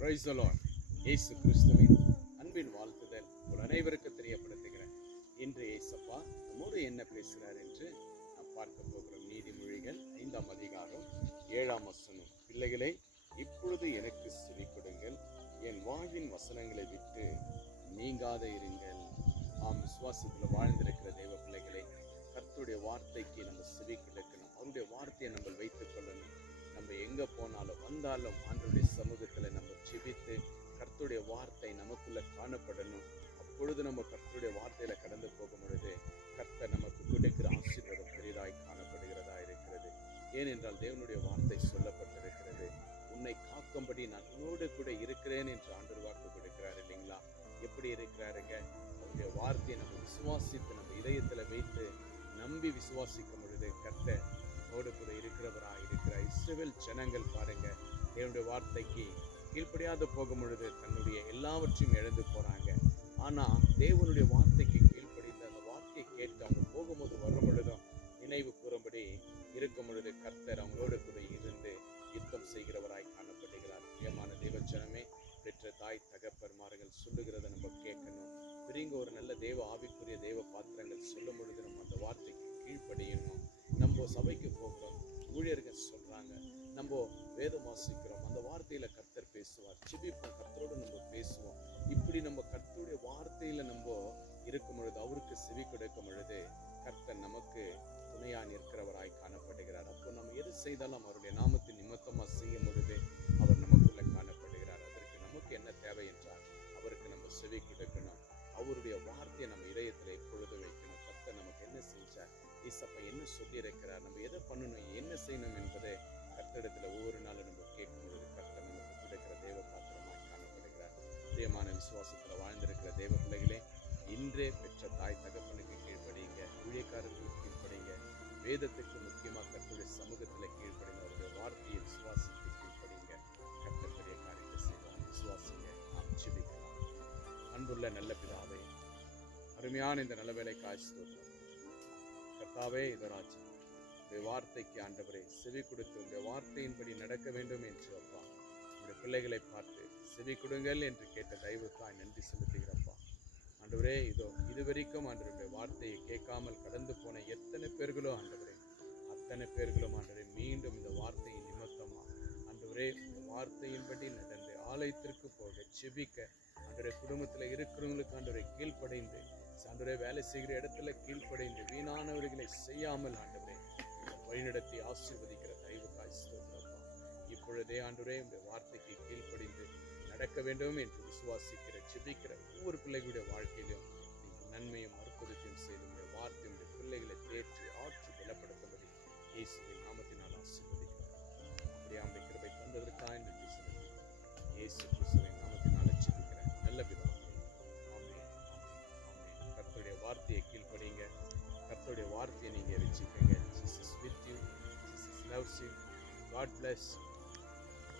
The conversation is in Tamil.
Praise the Lord. இயேசு கிறிஸ்துவின் அன்பின் வாழ்த்துதல் ஒரு அனைவருக்கு தெரியப்படுத்துகிறேன். இன்று இயேசப்பா நம்மோடு என்ன பேசுகிறார் என்று நாம் பார்க்க போகிறோம். நீதிமொழிகள் 5ஆம் அதிகாரம் 7ஆம் வசனம். பிள்ளைகளே, இப்பொழுது எனக்கு செவி கொடுங்கள், என் வாழ்வின் வசனங்களை விட்டு நீங்காத இருங்கள். ஆம், விசுவாசத்தில் வாழ்ந்திருக்கிற தெய்வ பிள்ளைகளே, கர்த்தருடைய வார்த்தைக்கு நம்ம செவி கொடுக்கணும். அவருடைய வார்த்தையை நம்ம வைத்துக் கொள்ளணும். நம்ம எங்கே போனாலும் வந்தாலும் ஆண்டவருடைய சமூகத்தில் நம்ம ஜெபித்து கர்த்தருடைய வார்த்தை நமக்குள்ள காணப்படணும். அப்பொழுது நம்ம கர்த்தருடைய வார்த்தையில கடந்து போகும் பொழுது கர்த்தர் நமக்கு கொடுக்கிற ஆசீர்வாதம் பெரிதாய் காணப்படுகிறதா இருக்கிறது. ஏனென்றால் தேவனுடைய வார்த்தை சொல்லப்பட்டிருக்கிறது, உன்னை காக்கும்படி நான் உன்னோடு கூட இருக்கிறேன் என்று ஆண்டவர் வாக்கு கொடுக்கிறார் இல்லைங்களா? எப்படி இருக்கிறாருங்க? அவருடைய வார்த்தையை நம்ம விசுவாசித்து நம்ம இதயத்துல வைத்து நம்பி விசுவாசிக்கும் பொழுது கர்த்தர் நம்மோடு கூட இருக்கிறவராக இருக்கிறார். இஸ்ரவேல் ஜனங்கள் பாருங்க, தேவனுடைய வார்த்தைக்கு கீழ்ப்படியாத போகும் பொழுது தன்னுடைய எல்லாவற்றையும் இழந்து போறாங்க. ஆனா தேவனுடைய வார்த்தைக்கு கீழ்ப்படிந்து அந்த வார்த்தையை கேட்டு அவங்க போகும்போது வரும் பொழுதும் நினைவு கூறும்படி இருக்கும் பொழுது கர்த்தர் அவங்களோடு கூட இருந்து யுத்தம் செய்கிறவராய் காணப்படுகிறார். பிரியமான தேவஜனமே, பெற்ற தாய் தகப்பன்மார்கள் சொல்லுகிறத நம்ம கேட்கணும். பெரியங்க ஒரு நல்ல தேவ ஆவிக்குரிய தேவ பாத்திரங்கள் சொல்லும் பொழுது நம்ம அந்த வார்த்தைக்கு கீழ்ப்படியணும். நம்ம சபைக்கு போகிறோம், ஊழியர்கள் சொல்றாங்க, நம்ம வேதம் வாசிக்கிறோம், அந்த வார்த்தையில கர்த்தர் பேசுவார், ஜெபிப்போம், கர்த்தரோடு நம்ம பேசுவோம். இப்படி நம்ம கர்த்தருடைய வார்த்தையில நம்ம இருக்கும் பொழுது, அவருக்கு செவி கொடுக்கும் பொழுது கர்த்தர் நமக்கு துணையா நிற்கிறவராய் காணப்படுகிறார். அப்போ நம்ம எது செய்தாலும் அவருடைய நாமத்தின் நிமித்தமா செய்யும் பொழுது அவர் நமக்குள்ள காணப்படுகிறார். அதற்கு நமக்கு என்ன தேவை என்றால் அவருக்கு நம்ம செவி கொடுக்கணும். அவருடைய வார்த்தையை நம்ம இதயத்துல எப்பொழுது வைக்கணும். கர்த்தர் நமக்கு என்ன செஞ்சார், ஏசப்பா என்ன சொல்லி இருக்கிறார், நம்ம எதை பண்ணணும், என்ன செய்யணும் என்பதை கர்த்தரிடத்துல ஒவ்வொரு நாளும் நம்ம கேட்கும் பொழுது கர்த்தர் நமக்கு கிடைக்கிற தேவ பாத்திரமாய் காணப்படுகிறார். பிரியமான விசுவாசத்துல வாழ்ந்திருக்கிற தேவ பிள்ளைகளே, இன்றே பெற்ற தாய் தகப்பனுக்கு கீழ்ப்படிங்க, ஊழியக்காரர்களுக்கு கீழ்ப்படிங்க, வேதத்துக்கு முக்கியமாக கர்த்தருடைய சமூகத்துல கீழ்ப்படிங்க, அவருடைய வார்த்தையை விசுவாசித்து கீழ்ப்படிங்க. கர்த்தர் பெரிய காரியத்தை செய்வார். விசுவாசிங்க. நாம் ஜெபிக்கலாம். அன்புள்ள நல்ல பிதாவே, அருமையான இந்த நல்ல வேலைக்காய் ஸ்தோத்திரம். கர்த்தாவே, இதராஜா, உடைய வார்த்தைக்கு ஆண்டவரே செவி கொடுத்து உடைய வார்த்தையின்படி நடக்க வேண்டும் என்று அப்பா உடைய பிள்ளைகளை பார்த்து செவி கொடுங்கள் என்று கேட்ட தயவுக்காய் நன்றி செலுத்துகிறப்பா. ஆண்டவரே, இதுவரைக்கும் ஆண்டவருடைய வார்த்தையை கேட்காமல் கடந்து போன எத்தனை பேர்களோ ஆண்டவரே, அத்தனை பேர்களும் ஆண்டவரே மீண்டும் இந்த வார்த்தையின் நிமித்தமா ஆண்டவரே வார்த்தையின்படி நடந்து ஆலயத்திற்கு போக செபிக்க ஆண்டவரே, குடும்பத்தில் இருக்கிறவங்களுக்கு ஆண்டவரை கீழ்ப்படைந்து ஆண்டவரே வேலை செய்கிற இடத்துல கீழ்ப்படைந்து வீணானவர்களை செய்யாமல் ஆண்டவரே வழிநடத்தி ஆசீர்வதிக்கிற தயவுக்காய் ஸ்தோத்திரப்பா. இப்பொழுதே ஆண்டவரே உடைய வார்த்தைக்கு கீழ்ப்படிந்து நடக்க வேண்டும் என்று விசுவாசிக்கிற ஜெபிக்கிற ஒவ்வொரு பிள்ளைகளுடைய வாழ்க்கையிலும் நீங்கள் நன்மையும் அற்புதத்தையும் செய்து உடைய வார்த்தையுடைய பிள்ளைகளை தேற்றி ஆற்றி பலப்படுத்தும்படி இயேசுவின் நாமத்தினால் ஆசீர்வதிக்கிறார். அப்படியே அவருடைய கிருபை தந்ததற்காக நன்றி செலுத்துகிறேன். இயேசு கிறிஸ்துவின் நாமத்தினால் ஜெபிக்கிறேன் நல்ல பிதாவே. கர்த்தருடைய வார்த்தையை கீழ்ப்படிங்க, கர்த்தருடைய வார்த்தையை நீங்க வச்சுக்கோங்க. Jesus is with you. Jesus loves you. God bless.